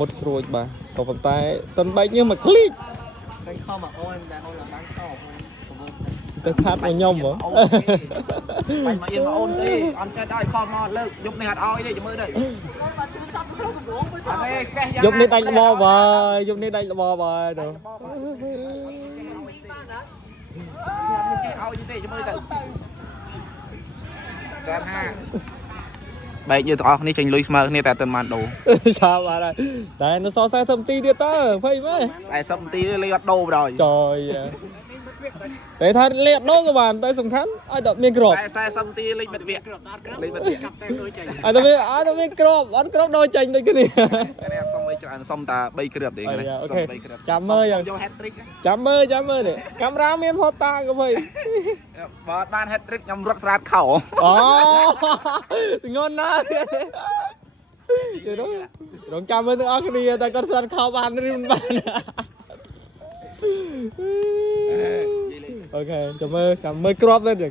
một rồi bà có phần tay tân bay nhưng mà click ឃើញខំមកអូនតែអូនឡើងខំ จะชาร์จมาย่อมเหรอ បាញ់មកអៀនមកអូនទេអត់ចេះដល់ខំមកលើកយប់នេះអត់អោយទេមើលទៅยกនេះដាច់ល្បបាយយកនេះដាច់ល្បបាយទៅ គេអោយទេមើលទៅកើតហាបែកយើងទាំងអស់គ្នាចេញលុយស្មើគ្នាតែទៅបានដូរ ชาបាទហើយតែនៅសល់40នាទីទៀតតើភ័យមែន 40នាទីលេងអត់ដូរបណ្ដោយ ចយតែថាលេខដូរក៏បានតែសំខាន់ឲ្យតែមានក្រប 40នាទីលេងបិទវគ្គលេងបិទវគ្គចាប់តែដូចចេញ ឲ្យតែមានក្របអត់ក្របដូរចេញដូចគ្នា នេះសុំឲ្យច្រើនសុំតែ3គ្រាប់ទេនេះសុំ3គ្រាប់ ចាំមើលយ៉ាង យក hat trick ចាំមើលនេះកាមេរ៉ាមានផតតាក៏ភ័យ បើអត់បាន hat trick ខ្ញុំរត់ស្រាតខោ អូងន់ណាស់រងចាំមើលទាំងអស់គ្នាតែគាត់ស្រាត់ខោបានឬមិនបានអូខេចាំមើលក្របទៅ